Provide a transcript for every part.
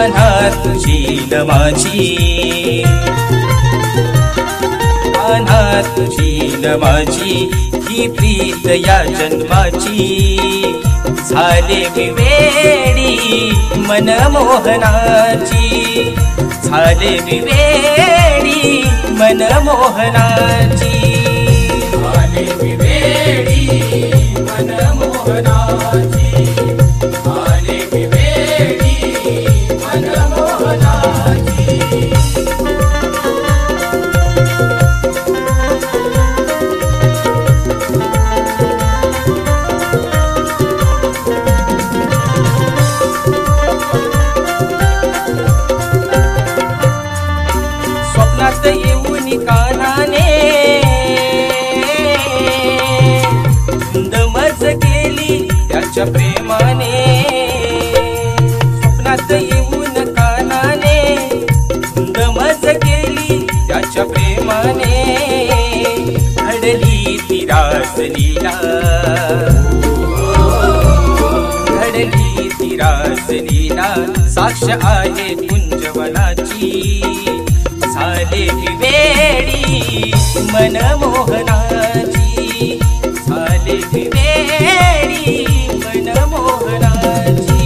कान्हा तुझी न माझी, कान्हा तुझी न माझी ही प्रीत या जन्माची, झाले मी वेडी मनमोहनाची, झाले मी वेडी मनमोहनाची, झाले मी वेडी मनमोहनाची, झाले मी वेडी मनमोहनाची। स्वप्नात येऊन कान्हाने धुंद मज केली त्याच्या प्रेमाने, स्वप्नात येऊन कान्हाने धुंद मज केली त्याच्या प्रेमाने, घडली ती रासलीला, घडली ती रासलीला, साक्ष आहे कुंजवनाची, झाले मी वेडी मनमोहनाची, झाले मी वेडी मनमोहनाची,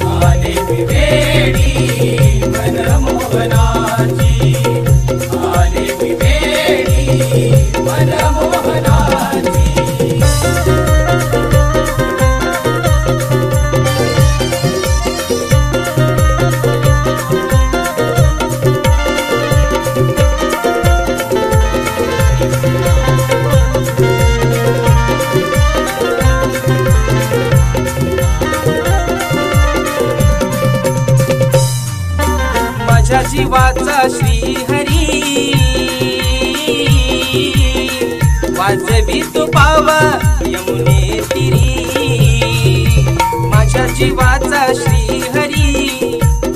झाले मी वेडी मनमोहनाची, झाले मी वेडी मनमोहनाची। माझ्या जीवाचा श्रीहरी वाजवी तू पावा यमुने तिरी, माझ्या जीवाचा श्रीहरी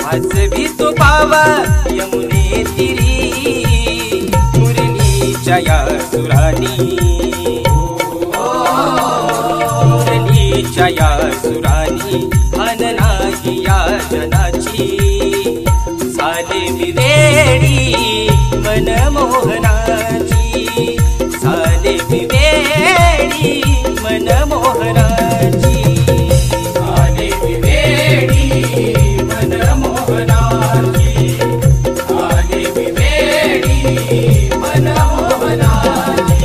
वाजवी तू पावा यमुने तिरी, मुरलीच्या या सुरानी, मुरलीच्या या सुरानी, भान नाही या जनाची, झाले मी वेडी मनमोहनाची, झाले मी वेडी मनमोहनाची, झाले मी वेडी मनमोहनाची, झाले मी वेडी मनमोहनाची।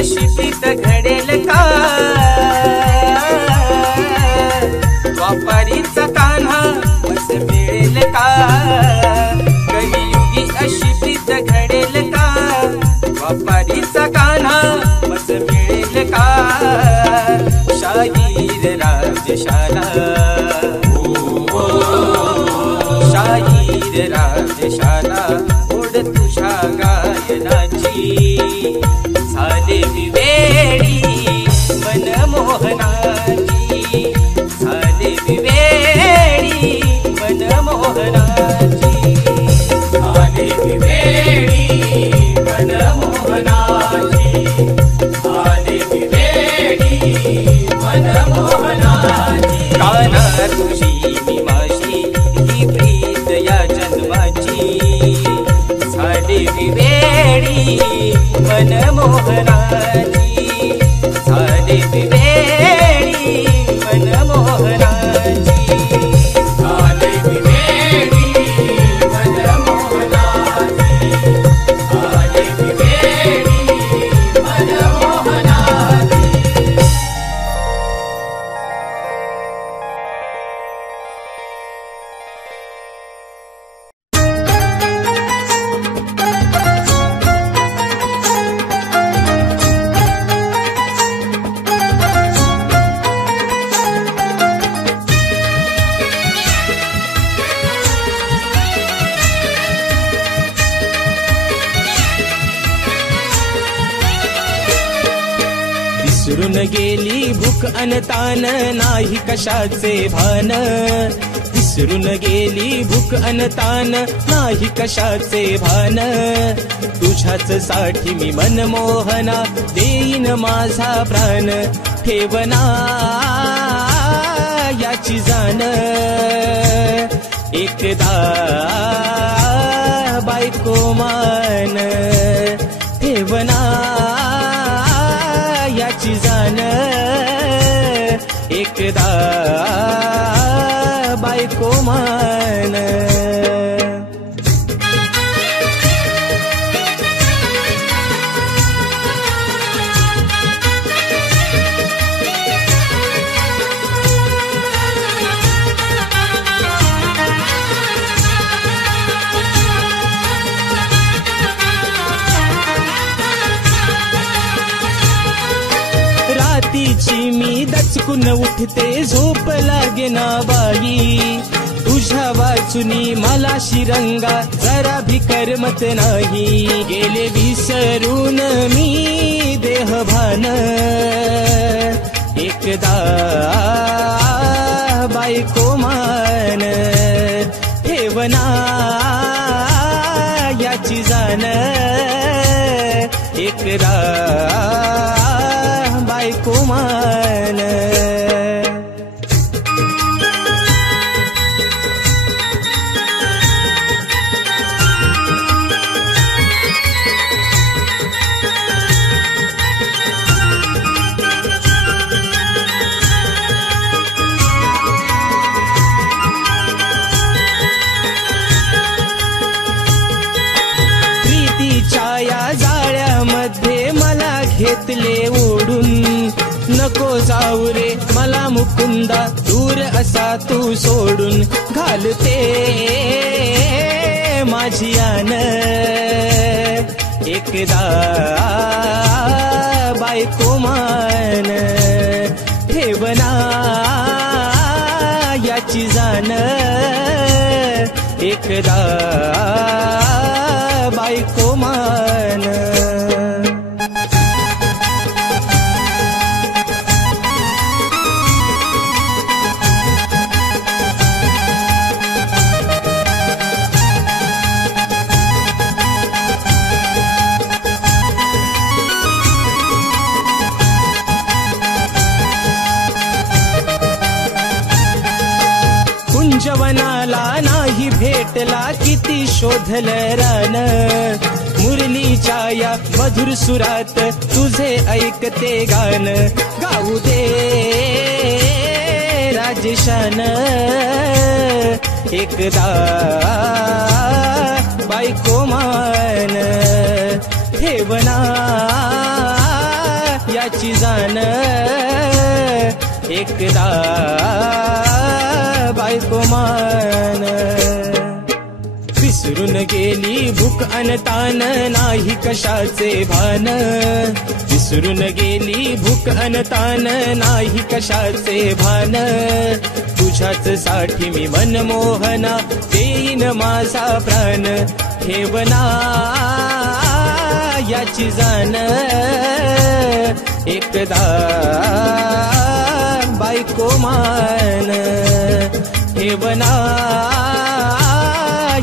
अशी प्रीत घडेल का, द्वापारीचा कान्हा बस मिळेल का, कलियुगी अशी प्रीत घडेल का, द्वापारीचा कान्हा बस मिळेल का, शाहीर राजशाला, शाहीर राजशाला, ओढ तुझ्या गायनाची, झाले मी वेडी मनमोहनाची, झाले मी वेडी मनमोहनाची, झाले मी वेडी मनमोहनाची, झाले मी वेडी मनमोहनाची। कान्हा तुझी मी माझी ही प्रीत या जन्माची, झाले मी वेडी मनमोहनाची, झाले मी वेडी मनमोहनाची, झाले मी वेडी मनमोहनाची, झाले मी वेडी मनमोहनाची। भूक अन तान नाही कशाचे भान, विसरून गेली भूक अन तान नाही कशाचे भान, तुझ्याच साठी मी मनमोहना देईन माझा प्राण, ठेवना याची जाण, एकदा बायको मान, ठेवना याची जाण, एकदा बायको मान. रात्रीची मी दचकून उठते झोप लागेना बाई, तुझ्या वाचुनी मला शिरंगा जरा भी करमत नाही, गेले विसरून मी देहभान, एकदा बायको मान, ठेवना याची जाण, एकदा बायको मान. प्रीतीच्या या जाळ्यामध्ये मला घेतले ओढून, नको जाऊ रे मला मुकुंदा दूर असा तू सोडून, घालते माझी आन, एकदा बायको मान, ठेवना याची जाण, एकदा बायको मान. कुंजवनाला नाही भेटला किती शोधलं रान, मुरलीच्या या मधुर सुरात तुझे ऐकते गान, गाऊ दे राजेशान, एकदा बायको मान, ठेवना याची जाण, एकदा बायको मान. विसरून गेली भूक अन तान नाही कशाचे भान, विसरून गेली भूक अन तान नाही कशाचे भान, तुझ्याच साठी मी मनमोहना देईन माझा प्राण, ठेवना याची जाण, एकदा बायको मान, ठेवना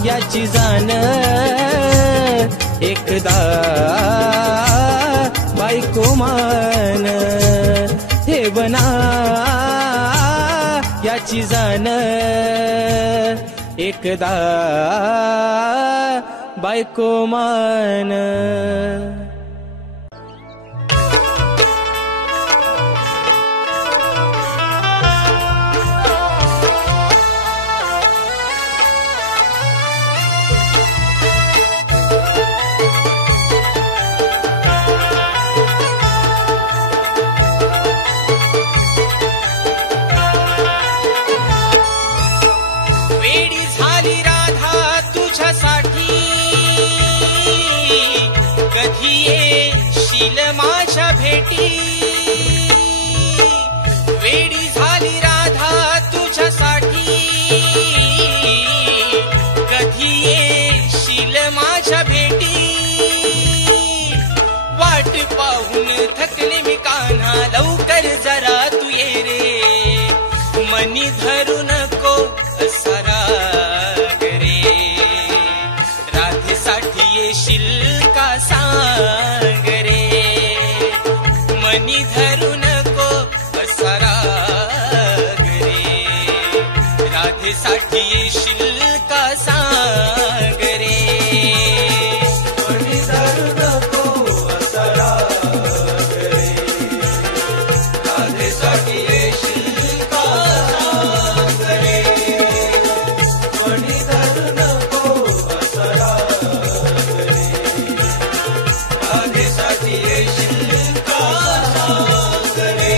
याची जाण, एकदा बायको मान, ठेवना याची जाण, एकदा बायको मान. कधी राधेसाठी येशील का सांग रे. कोणी धरू नको असा राग रे. राधेसाठी येशील का सांग रे. कोणी धरू नको असा राग रे. राधेसाठी येशील का सांग रे.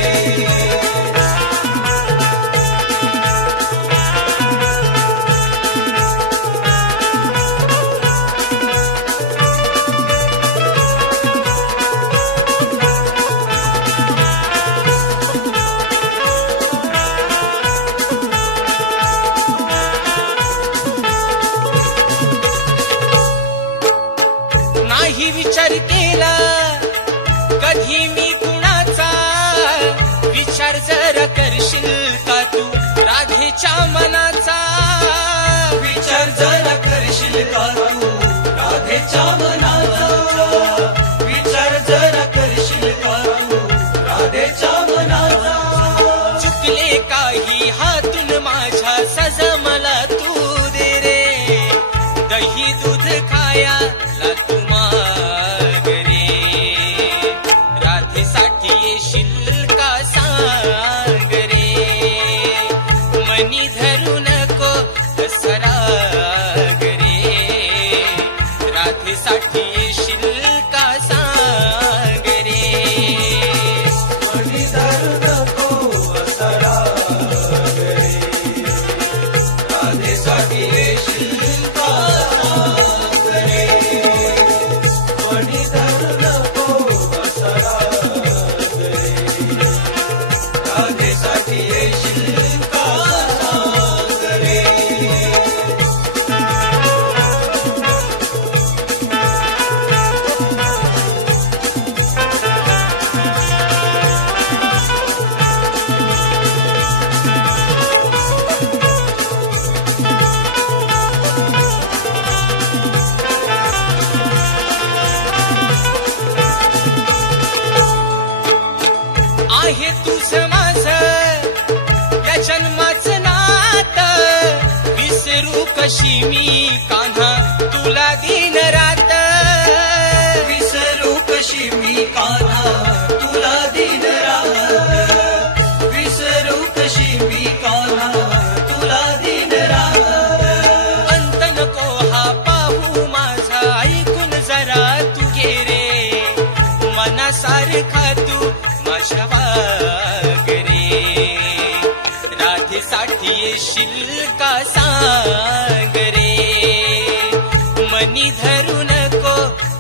नाही विचार केला कधी मी कुणाचा, विचार जरा करशील का तू राधेच्या मनाचा. विचार जरा करशील का तू राधेच्या मनाचा. विचार जरा करशील का तू राधेच्या मनाचा. चुकले काही हातून माझ्या सज मला तू दे रे. दही दूध खाया ला तू माग रे. राधेसाठी येशील का सांग रे. मनी धरू नको असा राग रे. राधेसाठी येशील का सांग रे. कोणी धरू नको असा राग रे. राधेसाठी येशील का सांग रे. कोणी धरू नको असा राग रे. राधेसाठी येशील का सांग रे. आहे तुझं माझं या जन्माचं नातं. विसरू कशी मी कान्हा तुला दिन रात. विसरू कशी मी कान्हा तुला दिन रात. विसरू कशी मी कान्हा तुला दिन रात. अंत नको हा पाहू माझा ऐकून जरा तू घे रे. मनासारखा तू माझ्या वाग रे. राधेसाठी येशील का सांग रे. मनी धरू नको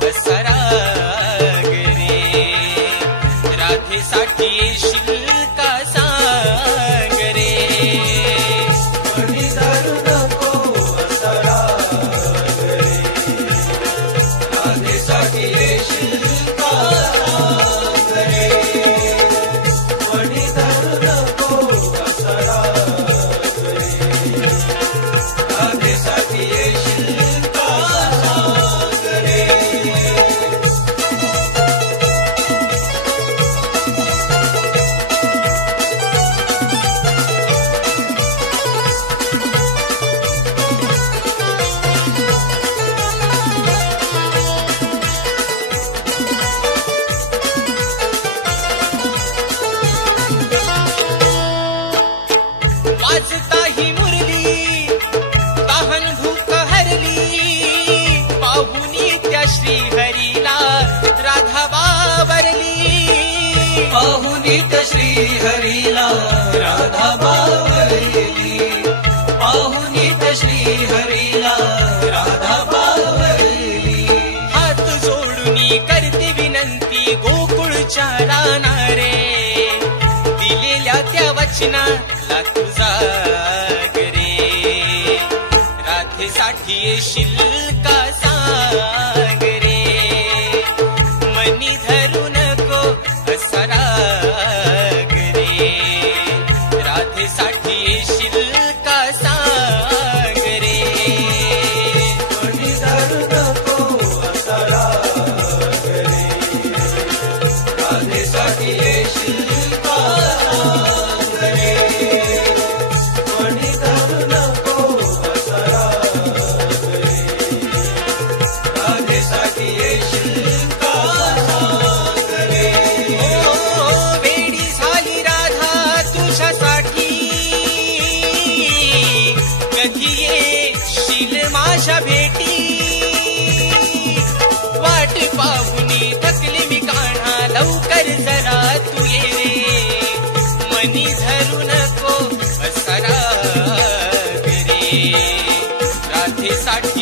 असा राग रे. राधेसाठी येशील का सांग रे. कोणी धरू नको असा राग रे. राधेसाठी येशील का सांग रे. कोणी धरू नको असा राग रे. राधेसाठी येशील का सांग रे. वाजता ही मुरली तहन भूक हरली. पाहुनी त्या श्रीहरीला राधा बावरली. पाहुनीत श्रीहरीला राधा बावरली. पाहुनीत श्रीहरीला राधा बावरली. हात जोडून करते विनंती गोकुळच्या रानारे. दिलेल्या त्या वचनाला तुझा रे. राधेसाठी येशील का सांग रे. मनी धरू नको असा राग रे. राधेसाठी येशील का सांग रे. कोणी धरू नको असा राग रे. राधेसाठी येशील का सांग रे. कोणी धरू नको कधी येशील माझ्या भेटी वाट पाहुनी थकली मी कान्हा लवकर जरा तू ये रे मनी धरू नको असा राग रे राधेसाठी